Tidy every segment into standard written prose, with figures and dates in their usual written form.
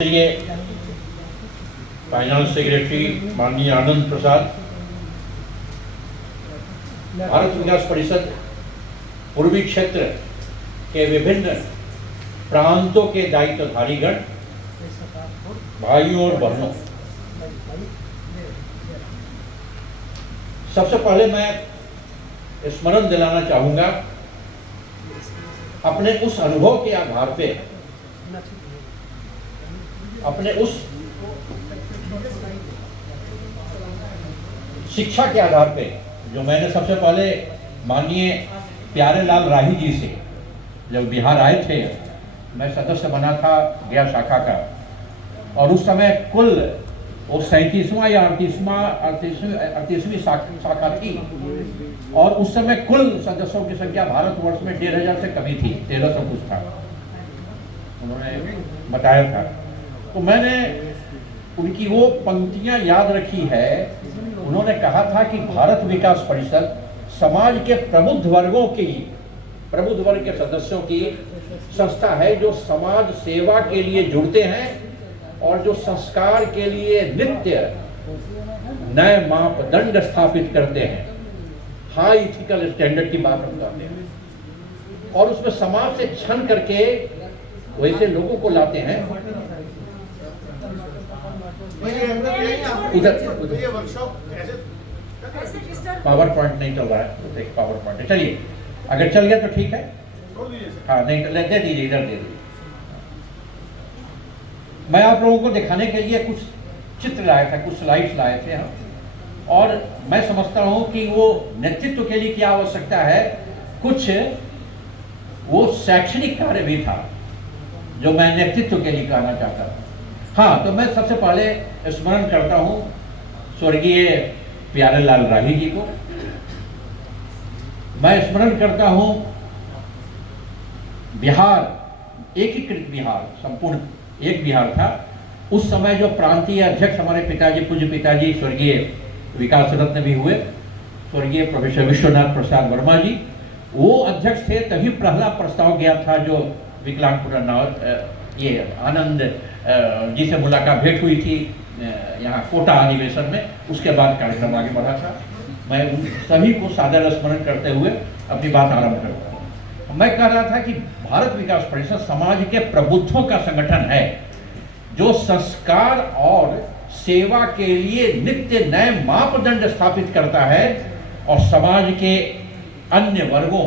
लिए finance secretary माननीय आनंद प्रसाद, भारत विकास परिषद पूर्वी क्षेत्र के विभिन्न प्रांतों के दायित्वधारीगण, भाइयों और बहनों, सबसे पहले मैं स्मरण दिलाना चाहूंगा अपने उस अनुभव के आधार पे, अपने उस शिक्षा के आधार पे जो मैंने सबसे पहले माननीय प्यारेलाल राही जी से, जब बिहार आए थे, मैं सदस्य बना था गया शाखा का, और उस समय कुल वो 37वां या 38वीं शाखा थी, और उस समय कुल सदस्यों की संख्या भारतवर्ष में 1500 से कमी थी, 1300 कुछ था, उन्होंने बताया था। तो मैंने उनकी वो पंक्तियां याद रखी है। उन्होंने कहा था कि भारत विकास परिषद समाज के प्रबुद्ध वर्ग के सदस्यों की संस्था है, जो समाज सेवा के लिए जुड़ते हैं और जो संस्कार के लिए नित्य नए मापदंड स्थापित करते हैं, हाई इथिकल स्टैंडर्ड की बात हम करते हैं, और उसमें समाज से छन करके वैसे लोगों को लाते हैं। इधर पावर पॉइंट नहीं चल रहा है, तो एक पावर पॉइंट है, चलिए अगर चल गया तो ठीक है, हाँ नहीं दे दीजिए, इधर दे दीजिए। मैं आप लोगों को दिखाने के लिए कुछ चित्र लाया था, कुछ स्लाइड्स लाए थे हम, और मैं समझता हूं कि वो नेतृत्व के लिए क्या आवश्यकता है, कुछ वो शैक्षणिक कार्य भी था जो मैं नेतृत्व के लिए कहना चाहता था। हाँ, तो मैं सबसे पहले स्मरण करता हूं स्वर्गीय प्यारेलाल राही जी को, मैं स्मरण करता हूं बिहार, एकीकृत बिहार, संपूर्ण एक बिहार था उस समय, जो प्रांतीय अध्यक्ष हमारे पिताजी, पूज्य पिताजी स्वर्गीय विकास रत्न भी हुए, स्वर्गीय प्रोफेसर विश्वनाथ प्रसाद वर्मा जी, वो अध्यक्ष थे। तभी पहला प्रस्ताव गया था जो विकलांग ये आनंद जी से मुलाकात भेंट हुई थी यहाँ कोटा अधिवेशन में, उसके बाद कार्यक्रम आगे बढ़ा था। मैं उन सभी को सादर स्मरण करते हुए अपनी बात आरंभ करता हूँ। मैं कह रहा था कि भारत विकास परिषद समाज के प्रबुद्धों का संगठन है, जो संस्कार और सेवा के लिए नित्य नए मापदंड स्थापित करता है, और समाज के अन्य वर्गों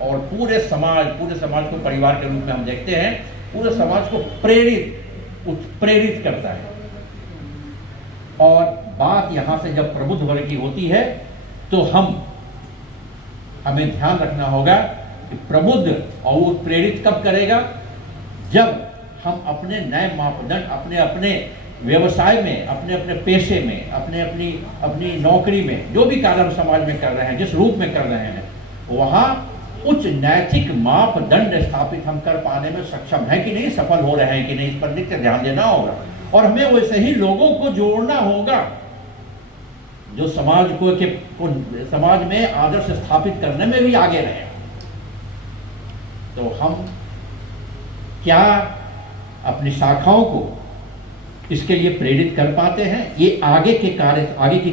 और पूरे समाज को परिवार के रूप में हम देखते हैं, पूरे समाज को उत्प्रेरित करता है। और बात यहां से जब प्रबुद्ध वर्ग की होती है तो हमें ध्यान रखना होगा कि प्रबुद्ध और उत्प्रेरित कब करेगा, जब हम अपने नए मापदंड अपने अपने व्यवसाय में, अपने अपने पेशे में, अपनी नौकरी में, जो भी कार्य हम समाज में कर रहे हैं, जिस रूप में कर रहे हैं, वहां उच्च नैतिक मापदंड स्थापित हम कर पाने में सक्षम है कि नहीं, सफल हो रहे हैं कि नहीं, इस पर नित्य ध्यान देना होगा। और हमें वैसे ही लोगों को जोड़ना होगा जो समाज में आदर्श स्थापित करने में भी आगे रहे। तो हम क्या अपनी शाखाओं को इसके लिए प्रेरित कर पाते हैं, ये आगे की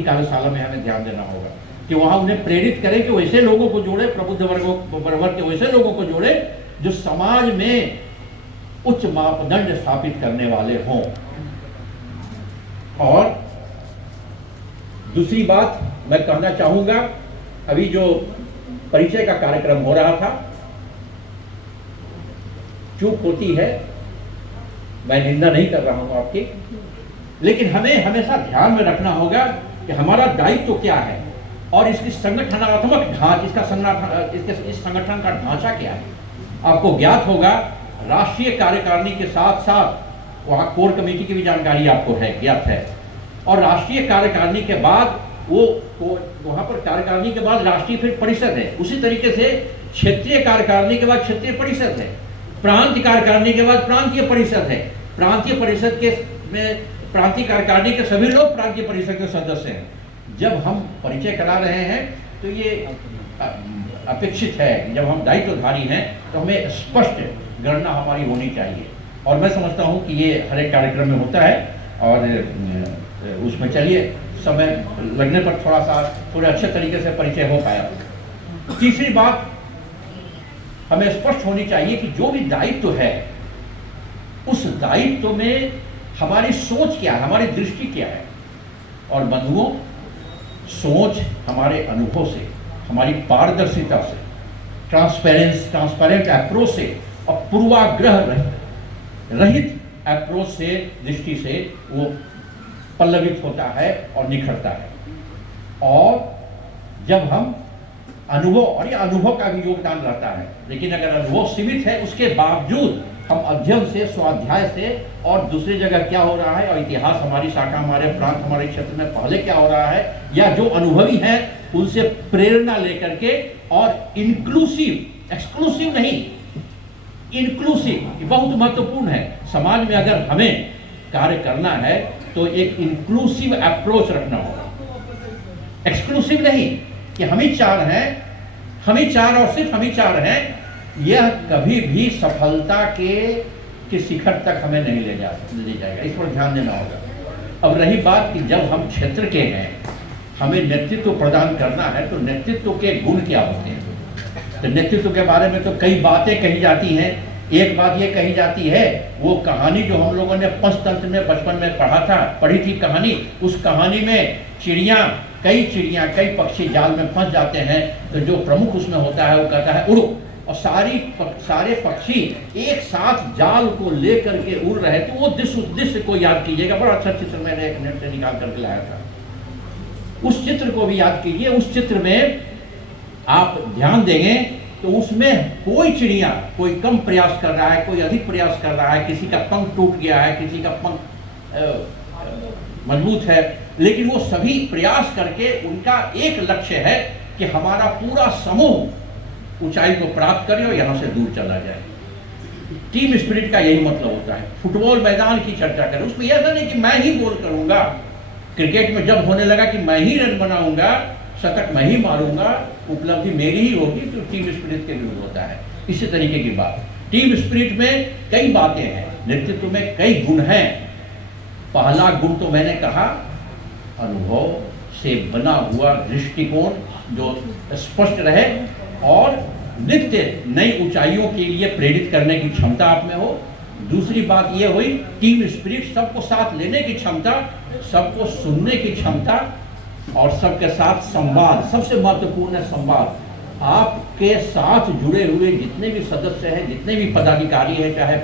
कार्यशाला में हमें ध्यान देना होगा कि वहां उन्हें प्रेरित करें कि वैसे लोगों को जोड़े, प्रबुद्ध वर्ग के वैसे लोगों को जोड़े जो समाज में उच्च मापदंड स्थापित करने वाले हों। और दूसरी बात मैं कहना चाहूंगा, अभी जो परिचय का कार्यक्रम हो रहा था, चूक होती है, मैं निंदा नहीं कर रहा हूं आपकी, लेकिन हमें हमेशा ध्यान में रखना होगा कि हमारा दायित्व क्या है और इसकी संगठनात्मक ढांचा, इस संगठन का ढांचा क्या है। आपको ज्ञात होगा, राष्ट्रीय कार्यकारिणी के साथ साथ वहाँ कोर कमेटी की भी जानकारी आपको ज्ञात है, और राष्ट्रीय कार्यकारिणी के बाद वहाँ पर कार्यकारिणी के बाद राष्ट्रीय फिर परिषद है, उसी तरीके से क्षेत्रीय कार्यकारिणी के बाद क्षेत्रीय परिषद है, प्रांतीय कार्यकारिणी के बाद प्रांतीय परिषद है, प्रांतीय परिषद के में प्रांतीय कार्यकारिणी के सभी लोग प्रांतीय परिषद के सदस्य हैं। जब हम परिचय करा रहे हैं तो ये अपेक्षित है कि जब हम दायित्वधारी हैं तो हमें स्पष्ट गणना हमारी होनी चाहिए और मैं समझता हूँ कि ये हर एक कार्यक्रम में होता है और उसमें चलिए समय लगने पर थोड़े अच्छे तरीके से परिचय हो पाया। तीसरी बात हमें स्पष्ट होनी चाहिए कि जो भी दायित्व है उस दायित्व में हमारी सोच क्या है, हमारी दृष्टि क्या है। और बंधुओं, सोच हमारे अनुभव से, हमारी पारदर्शिता से, ट्रांसपेरेंट अप्रोच से और पूर्वाग्रह रहित अप्रोच से, दृष्टि से वो पल्लवित होता है और निखरता है। और जब हम अनुभव, और ये अनुभव का भी योगदान रहता है, लेकिन अगर अनुभव सीमित है उसके बावजूद हम अध्ययन से, स्वाध्याय से और दूसरी जगह क्या हो रहा है, और इतिहास हमारी शाखा, हमारे प्रांत, हमारे क्षेत्र में पहले क्या हो रहा है, या जो अनुभवी हैं उनसे प्रेरणा लेकर के, और इंक्लूसिव, एक्सक्लूसिव नहीं, इंक्लूसिव बहुत महत्वपूर्ण है। समाज में अगर हमें कार्य करना है तो एक इंक्लूसिव अप्रोच रखना होगा। एक्सक्लूसिव नहीं कि हम ही चार हैं, हम ही चार और सिर्फ हम ही चार हैं, यह कभी भी सफलता के शिखर तक हमें नहीं ले जाएगा। इस पर ध्यान देना होगा। अब रही बात कि जब हम क्षेत्र के हैं, हमें नेतृत्व प्रदान करना है, तो नेतृत्व के गुण क्या होते हैं? तो नेतृत्व के बारे में तो कई बातें कही जाती हैं। एक बात ये कही जाती है, वो कहानी जो हम लोगों ने पंचतंत्र में बचपन में पढ़ी थी कहानी, उस कहानी में कई पक्षी जाल में फंस जाते हैं, तो जो प्रमुख उसमें होता है वो कहता है उड़ो, और सारे पक्षी एक साथ जाल को लेकर के उड़ रहे। तो वो दृश्य को याद कीजिएगा, बड़ा अच्छा चित्र मैंने एक नेट से निकाल करके लाया था, उस चित्र को भी याद कीजिए। उस चित्र में आप ध्यान देंगे तो उसमें कोई चिड़िया कोई कम प्रयास कर रहा है, कोई अधिक प्रयास कर रहा है, किसी का पंख टूट गया है, किसी का पंख मजबूत है, लेकिन वो सभी प्रयास करके उनका एक लक्ष्य है कि हमारा पूरा समूह ऊंचाई को प्राप्त करे और यहाँ से दूर चला जाए। टीम स्पिरिट का यही मतलब होता है। फुटबॉल मैदान की चर्चा करें, उसमें ऐसा नहीं कि मैं ही गोल करूंगा। क्रिकेट में जब होने लगा कि मैं ही रन बनाऊंगा, शतक मैं ही मारूंगा, उपलब्धि मेरी ही होगी, तो टीम स्पिरिट के विरुद्ध होता है। इसी तरीके की बात, टीम स्पिरिट में कई बातें हैं, नेतृत्व में कई गुण हैं। पहला गुण तो मैंने कहा, अनुभव से बना हुआ दृष्टिकोण जो स्पष्ट रहे और नित्य नई ऊंचाइयों के लिए प्रेरित करने की क्षमता आप में हो। दूसरी बात यह हुई टीम स्पिरिट, सबको साथ लेने की क्षमता, सबको सुनने की क्षमता और सबके साथ संवाद। सबसे महत्वपूर्ण है संवाद। आपके साथ जुड़े हुए जितने भी सदस्य हैं, जितने भी पदाधिकारी हैं, चाहे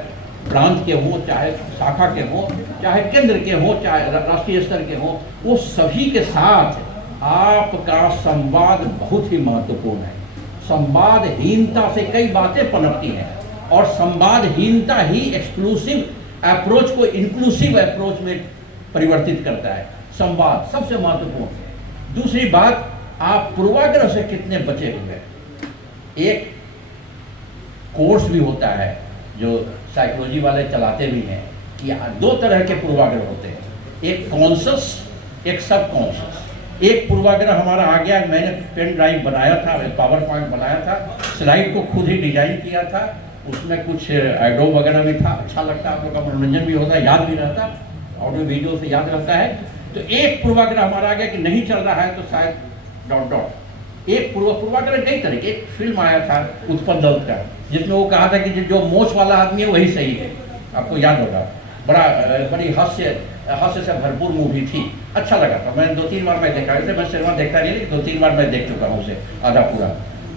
प्रांत के हों, चाहे शाखा के हों, चाहे केंद्र के हों, चाहे राष्ट्रीय स्तर के हों, वो सभी के साथ आपका संवाद बहुत ही महत्वपूर्ण है। संवादहीनता से कई बातें पनपती हैं और संवादहीनता ही एक्सक्लूसिव अप्रोच को इंक्लूसिव अप्रोच में परिवर्तित करता है। संवाद सबसे महत्वपूर्ण है। दूसरी बात, आप पूर्वाग्रह से कितने बचे हुए हैं। एक कोर्स भी होता है जो साइकोलॉजी वाले चलाते भी हैं कि दो तरह के पूर्वाग्रह होते हैं, एक कॉन्शस, एक सब कॉन्शस। एक पूर्वाग्रह हमारा आ गया, मैंने पेन ड्राइव बनाया था, पावर पॉइंट बनाया था, स्लाइड को खुद ही डिजाइन किया था, उसमें कुछ एडोब वगैरह भी था, अच्छा लगता, आप लोग का मनोरंजन भी होता, याद भी रहता, ऑडियो वीडियो से याद रहता है। तो एक पूर्वाग्रह हमारा आ गया कि नहीं चल रहा है तो शायद ... एक पूर्वाग्रह कई तरह के। एक फिल्म आया था उत्पल दत्त का, जिसमें वो कहा था कि जो मोच वाला आदमी है वही सही है, आपको याद होगा। बड़ी हास्य से भरपूर मूवी थी, अच्छा लगा था, मैंने 2-3 बार मैं देखा। वैसे मैं सिनेमा देखता नहीं, लेकिन 2-3 बार मैं देख चुका हूँ उसे आधा पूरा।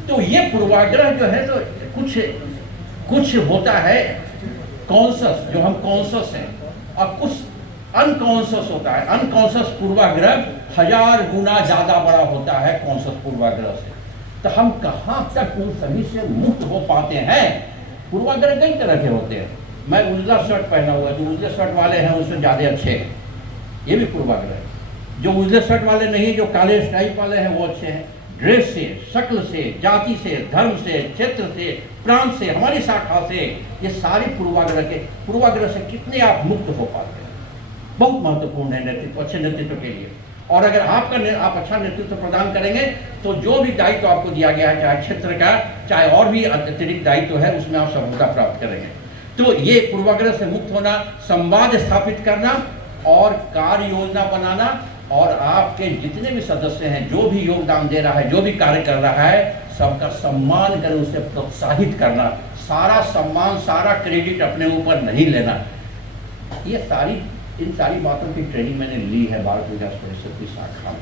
तो ये पूर्वाग्रह जो है तो कुछ होता है कॉन्शस, जो हम कॉन्शस हैं, और कुछ अनकॉन्शस होता है। अनकॉन्शस पूर्वाग्रह 1000 गुना ज्यादा बड़ा होता है कॉन्शस पूर्वाग्रह से। तो हम कहाँ तक उन सभी से मुक्त हो पाते हैं? पूर्वाग्रह कई तरह के होते हैं। मैं उजला शर्ट पहना हुआ, जो उजले शर्ट वाले हैं उससे ज़्यादा अच्छे हैं, ये भी पूर्वाग्रह है। जो उजले शर्ट वाले नहीं, जो काले स्ट्राइप वाले हैं वो अच्छे हैं। ड्रेस से, शक्ल से, जाति से, धर्म से, क्षेत्र से, प्रांत से, हमारी शाखा से, ये सारी पूर्वाग्रह से कितने आप मुक्त हो पाते हैं, बहुत महत्वपूर्ण है नेतृत्व, अच्छे नेतृत्व के लिए। और अगर आप अच्छा नेतृत्व प्रदान करेंगे तो जो भी दायित्व आपको दिया गया है, चाहे क्षेत्र का, चाहे और भी अतिरिक्त दायित्व है, उसमें आप सफलता प्राप्त करेंगे। तो ये पूर्वाग्रह से मुक्त होना, संवाद स्थापित करना और कार्य योजना बनाना, और आपके जितने भी सदस्य हैं, जो भी योगदान दे रहा है, जो भी कार्य कर रहा है, सबका सम्मान कर उसे प्रोत्साहित करना, सारा सम्मान सारा क्रेडिट अपने ऊपर नहीं लेना। ये इन सारी बातों की ट्रेनिंग मैंने ली है भारत विकास परिषद की शाखा में,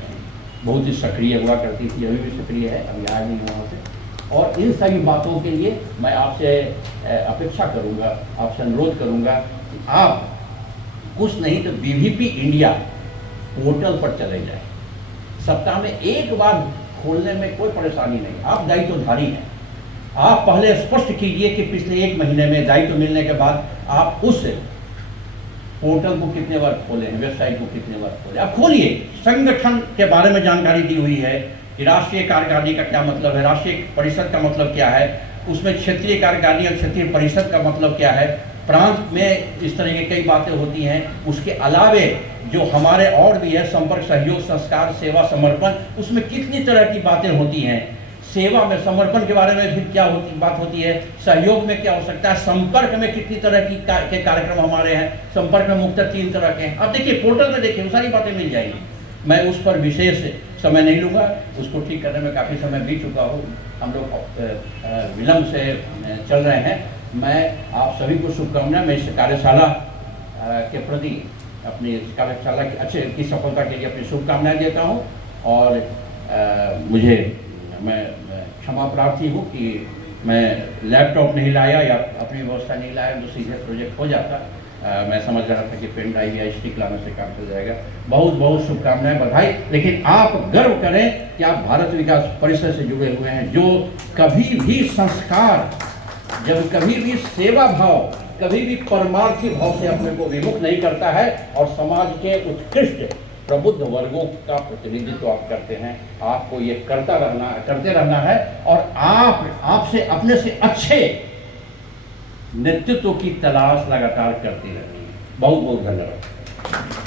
बहुत ही सक्रिय हुआ करती थी, अभी भी सक्रिय है, अभी आया नहीं वहाँ से। और इन सभी बातों के लिए मैं आपसे अपेक्षा करूँगा, आपसे अनुरोध करूँगा कि आप कुछ नहीं तो बीवीपी इंडिया पोर्टल पर चले जाए। सप्ताह में एक बार खोलने में कोई परेशानी नहीं, आप दायित्वधारी हैं। आप पहले स्पष्ट कीजिए कि पिछले 1 महीने में दायित्व मिलने के बाद आप उस पोर्टल को कितने बार खोले हैं, वेबसाइट को कितने बार खोले, आप खोलिए। संगठन के बारे में जानकारी दी हुई है कि राष्ट्रीय कार्यकारिणी का क्या मतलब है, राष्ट्रीय परिषद का मतलब क्या है, उसमें क्षेत्रीय कार्यकारिणी और क्षेत्रीय परिषद का मतलब क्या है, प्रांत में इस तरह की कई बातें होती हैं। उसके अलावे जो हमारे और भी है, संपर्क, सहयोग, संस्कार, सेवा, समर्पण, उसमें कितनी तरह की बातें होती हैं। सेवा में समर्पण के बारे में भी क्या बात होती है, सहयोग में क्या हो सकता है, संपर्क में कितनी तरह की के कार्यक्रम हमारे हैं, संपर्क में मुख्यतः 3 तरह के हैं। अब देखिए पोर्टल में देखिए वो सारी बातें मिल जाएंगी। मैं उस पर विशेष समय नहीं लूँगा, उसको ठीक करने में काफ़ी समय बीत चुका हो, हम लोग विलम्ब से चल रहे हैं। मैं आप सभी को शुभकामनाएं, मैं इस कार्यशाला के प्रति, अपनी इस कार्यशाला की अच्छे की सफलता के लिए अपनी शुभकामनाएं देता हूं। और मैं क्षमा प्रार्थी हूं कि मैं लैपटॉप नहीं लाया या अपनी व्यवस्था नहीं लाया, तो सीधे प्रोजेक्ट हो जाता। मैं समझ रहा था कि पेन ड्राइव या स्टिक लाने से काम चल जाएगा। बहुत बहुत शुभकामनाएं, बधाई। लेकिन आप गर्व करें कि आप भारत विकास परिषद से जुड़े हुए हैं, जो कभी भी संस्कार, जब कभी भी सेवा भाव, कभी भी परमार्थी भाव से अपने को विमुख नहीं करता है, और समाज के उत्कृष्ट प्रबुद्ध वर्गों का प्रतिनिधित्व आप करते हैं। आपको ये करते रहना है, और आपसे अपने से अच्छे नेतृत्व की तलाश लगातार करती रहनी है। बहुत बहुत धन्यवाद।